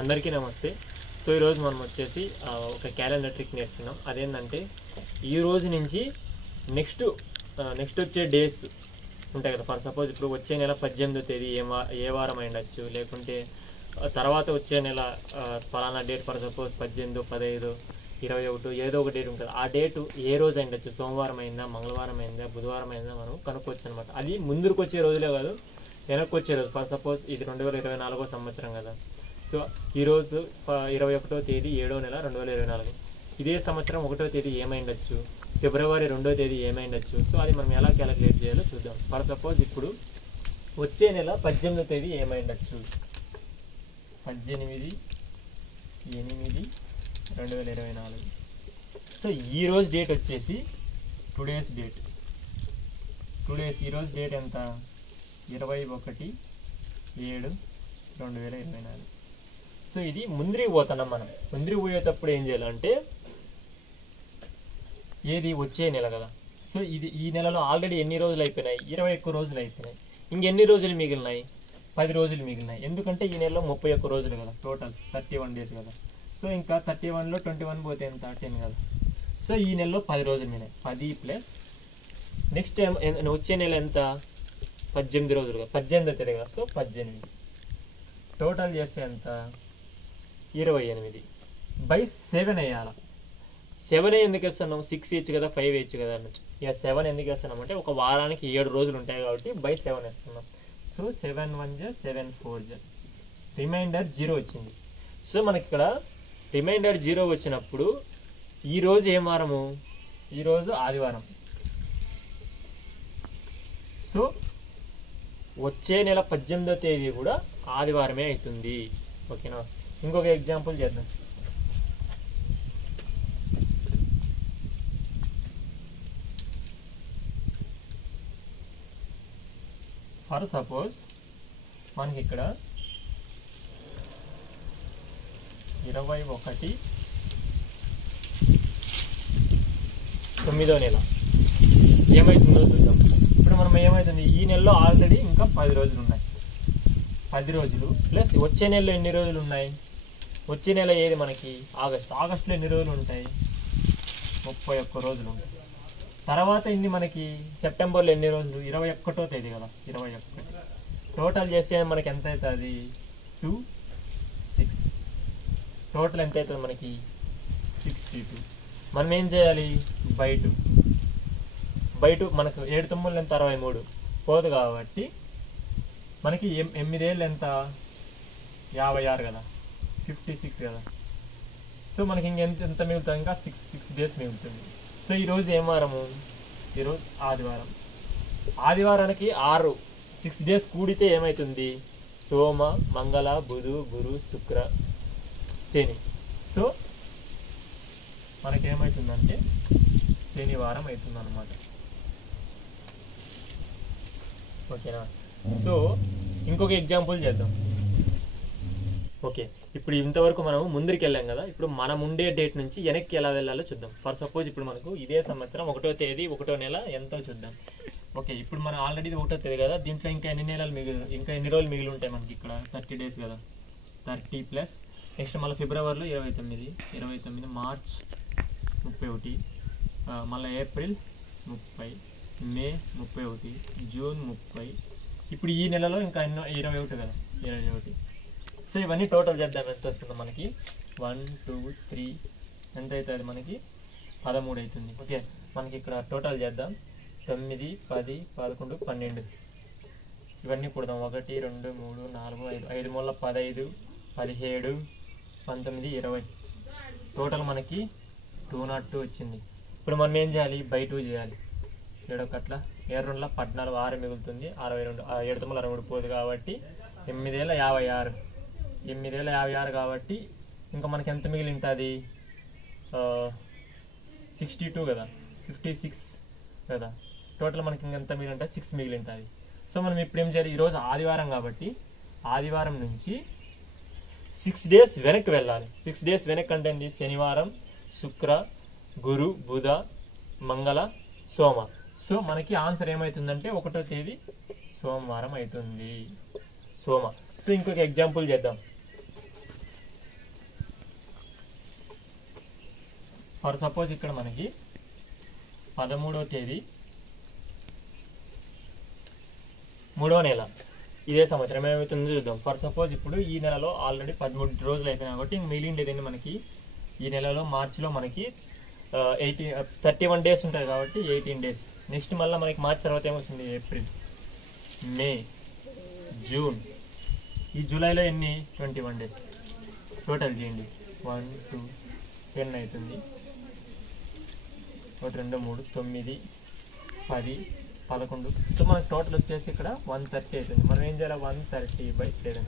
అందరికీ నమస్తే. సో ఈరోజు మనం వచ్చేసి ఒక క్యాలెండర్ ట్రిక్ నేర్చుకున్నాం. అదేంటంటే ఈ రోజు నుంచి నెక్స్ట్ వచ్చే డేస్ ఉంటాయి కదా. ఫర్ సపోజ్ ఇప్పుడు వచ్చే నెల 18వ తేదీ ఏ వారం అయ్యొచ్చు, లేకుంటే తర్వాత వచ్చే నెల ఫలానా డేట్, ఫర్ సపోజ్ 18, 15, 21 ఏదో ఒక డేట్ ఉంటుంది. ఆ డేటు ఏ రోజు అయ్యొచ్చు, సోమవారం అయిందా, మంగళవారం అయిందా, బుధవారం అయిందా మనం కనుక్కోవచ్చు అనమాట. అది ముందుకు వచ్చే రోజులే కాదు, వెనక్కి వచ్చే రోజు. ఫర్ సపోజ్ ఇది 2024 సంవత్సరం కదా. సో ఈరోజు 21వ తేదీ 7వ నెల 2024. ఇదే సంవత్సరం 1వ తేదీ ఏమైండొచ్చు, ఫిబ్రవరి 2వ తేదీ ఏమైండొచ్చు. సో అది మనం ఎలా క్యాలిక్యులేట్ చేయాలో చూద్దాం. ఫర్ సపోజ్ ఇప్పుడు వచ్చే నెల 18వ తేదీ ఏమైండొచ్చు. 18/8/2024. సో ఈరోజు డేట్ వచ్చేసి టుడేస్ డేట్. ఈరోజు డేట్ ఎంత? 21/7/2024. సో ఇది ముందరికి పోతున్నాం మనం. ముందరికి పోయేటప్పుడు ఏం చేయాలంటే, ఏది వచ్చే నెల కదా. సో ఈ నెలలో ఆల్రెడీ ఎన్ని రోజులు అయిపోయినాయి? 21 రోజులు అయిపోయినాయి. ఇంకెన్ని రోజులు మిగిలినాయి? 10 రోజులు మిగిలినాయి. ఎందుకంటే ఈ నెలలో 31 రోజులు కదా, టోటల్ 31 డేస్ కదా. సో ఇంకా 31లో 21 పోతే ఎంత? 10 కదా. సో ఈ నెలలో 10 రోజులు మిగిలినాయి. 10 ప్లస్ నెక్స్ట్ వచ్చే నెల ఎంత? 18 రోజులు కదా, 18వ తేదీ కదా. సో 18 టోటల్ చేస్తే ఎంత? 28/7 వేయాలి. 7 ఎందుకు వేస్తున్నాం? 6 వేయచ్చు కదా, 5 వేయచ్చు కదా అనొచ్చు. ఇక 7 ఎందుకు వేస్తున్నాం అంటే ఒక వారానికి 7 రోజులు ఉంటాయి కాబట్టి /7 వేస్తున్నాం. సో 7 1 7 4 రిమైండర్ 0 వచ్చింది. సో మనకి ఇక్కడ రిమైండర్ 0 వచ్చినప్పుడు ఈరోజు ఏం వారము? ఈరోజు ఆదివారం. సో వచ్చే నెల 18వ తేదీ కూడా ఆదివారమే అవుతుంది. ఓకేనా? ఇంకొక ఎగ్జాంపుల్ చేద్దాం. ఫర్ సపోజ్ మనకి ఇక్కడ 21/9వ నెల ఏమవుతుందో చూద్దాం. ఇప్పుడు మనం ఏమవుతుంది, ఈ నెలలో ఆల్రెడీ ఇంకా 10 రోజులు ఉన్నాయి. 10 రోజులు ప్లస్ వచ్చే నెలలో ఎన్ని రోజులు ఉన్నాయి? వచ్చే నెల ఏది మనకి? ఆగస్టులో ఎన్ని రోజులు ఉంటాయి? 31 రోజులు ఉంటాయి. తర్వాత ఇన్ని మనకి సెప్టెంబర్లో ఎన్ని రోజులు? 21వ తేదీ కదా, 21. టోటల్ చేస్తే మనకి ఎంత అవుతుంది? 2 6. టోటల్ ఎంత అవుతుంది మనకి? 62. మనం ఏం చేయాలి? బై2 మనకు 7 9 ఎంత? 63 పోదు కాబట్టి మనకి 8 ఏళ్ళు ఎంత? 56 కదా, 56 కదా. సో మనకి ఎంత మిగులుతుంది? ఇంకా 6 డేస్ మిగులుతుంది. సో ఈరోజు ఏం వారము? ఈరోజు ఆదివారం. ఆదివారానికి 6 డేస్ కూడితే ఏమవుతుంది? సోమ, మంగళ, బుధు, గురు, శుక్ర, శని. సో మనకేమవుతుందంటే శనివారం అవుతుంది అన్నమాట. ఓకేనా? సో ఇంకొక ఎగ్జాంపుల్ చేద్దాం. ఓకే, ఇప్పుడు ఇంతవరకు మనం ముందరికి వెళ్ళాం కదా. ఇప్పుడు మనం ఉండే డేట్ నుంచి వెనక్కి ఎలా వెళ్ళాలో చూద్దాం. ఫర్ సపోజ్ ఇప్పుడు మనకు ఇదే సంవత్సరం 1వ తేదీ 1వ నెల ఎంతో చూద్దాం. ఓకే, ఇప్పుడు మనం ఆల్రెడీ 1వ తేదీ కదా, దీంట్లో ఇంకా ఎన్ని రోజులు మిగిలి ఉంటాయి మనకి? ఇక్కడ 30 డేస్ కదా. 30 ప్లస్ నెక్స్ట్ మళ్ళీ ఫిబ్రవరిలో 29, మార్చ్ 31, మళ్ళీ ఏప్రిల్ 30, మే 31, జూన్ 30. ఇప్పుడు ఈ నెలలో ఇంకా ఎన్నో 21 కదా, 21. సో ఇవన్నీ టోటల్ చేద్దాం. ఎంత వస్తుంది మనకి? 1 2 3 ఎంత అవుతుంది మనకి? 13 అవుతుంది. ఓకే, మనకి ఇక్కడ టోటల్ చేద్దాం. 9 10 11 12 ఇవన్నీ కూడదాం. 1 2 3 4 5 5 మూల 15 17 19 20 టోటల్ మనకి 202 వచ్చింది. ఇప్పుడు మనం ఏం చేయాలి? /2 చేయాలి. 7 కట్ల 7 2 14 6 మిగులుతుంది. 62 7 9 63 పోదు కాబట్టి 8,56. 8,56 కాబట్టి ఇంకా మనకి ఎంత మిగిలి ఉంటుంది? 62 కదా, 56 కదా. టోటల్ మనకి ఇంకెంత మిగిలి ఉంటుంది? 6 మిగిలి ఉంటుంది. సో మనం ఇప్పుడు ఏం చేయాలి? ఈరోజు ఆదివారం కాబట్టి ఆదివారం నుంచి 6 డేస్ వెనక్కి వెళ్ళాలి. 6 డేస్ వెనక్కి అంటే శనివారం, శుక్ర, గురు, బుధ, మంగళ, సోమ. సో మనకి ఆన్సర్ ఏమవుతుందంటే 1వ తేదీ సోమవారం అవుతుంది. సోమ. సో ఇంకొక ఎగ్జాంపుల్ చేద్దాం. ఫర్ సపోజ్ ఇక్కడ మనకి 13వ తేదీ 3వ నెల ఇదే సంవత్సరం ఏమవుతుందో చూద్దాం. ఫర్ సపోజ్ ఇప్పుడు ఈ నెలలో ఆల్రెడీ 13 రోజులు అయిపోయినాయి కాబట్టి మిగిలిండేది మనకి ఈ నెలలో మార్చిలో మనకి 31 డేస్ ఉంటాయి కాబట్టి 18 డేస్. నెక్స్ట్ మళ్ళీ మనకి మార్చి తర్వాత ఏమవుతుంది? ఏప్రిల్, మే, జూన్, ఈ జూలైలో ఎన్ని? 21 డేస్. టోటల్ చేయండి. 1 2 10 అవుతుంది. 1 2 3 9 10 11. సో మనకు టోటల్ వచ్చేసి ఇక్కడ 130 అవుతుంది. మనం ఏం చేయాలి? 130/7.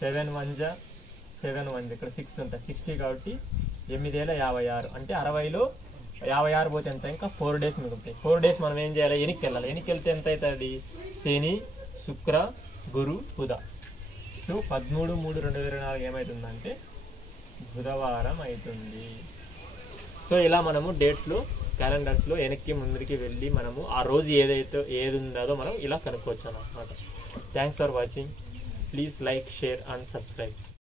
7 1 7 1 ఇక్కడ 6 ఉంటాయి. 60 కాబట్టి 8,56 అంటే 60లో 56 పోతే ఎంత? ఇంకా 4 డేస్ మిగులుతాయి. 4 డేస్ మనం ఏం చేయాలి? వెనక్కి వెళ్ళాలి. వెనక్కి వెళ్తే ఎంత అవుతుంది? శని, శుక్ర, గురు, బుధ. సో 13/3/2024 ఏమవుతుందంటే బుధవారం అవుతుంది. సో ఇలా మనము డేట్స్లో క్యాలెండర్స్లో వెనక్కి ముందరికి వెళ్ళి మనము ఆ రోజు ఏది ఉందో మనం ఇలా కనుక్కోవచ్చు అన్నమాట. Thanks for watching. Please like, share and subscribe.